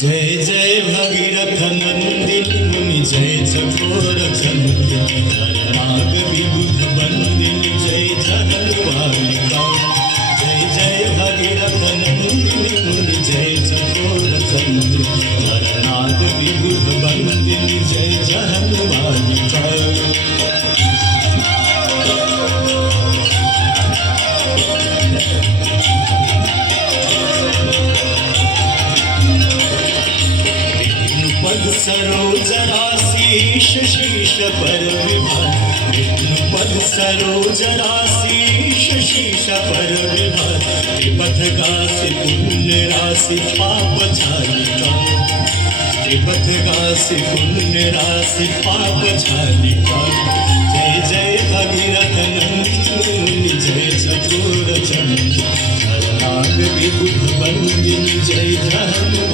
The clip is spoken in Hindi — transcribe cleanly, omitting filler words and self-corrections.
जय जय भगीरथ नंदिनी मुनि जय चकोर चंद्रिनी नाग विबुध बंदिनी जय जगन्मालिका जय जय भगीरथ नंदिनी मुनि जय चकोर चंद्रिनी नाग विबुध बंदिनी जय जगन्मालिका सरोज राशि शीश पर विभार विष्णुपद सरोज राशि शीश पर विभार त्रिपथ गासी पुण्य राशि पाप झालिका त्रिपथ गासी पुण्य राशि पाप झालिका जय जय भगीरथ नंदिनी जय चतुर चंद्र नाग विबुध बंदिनी जय जय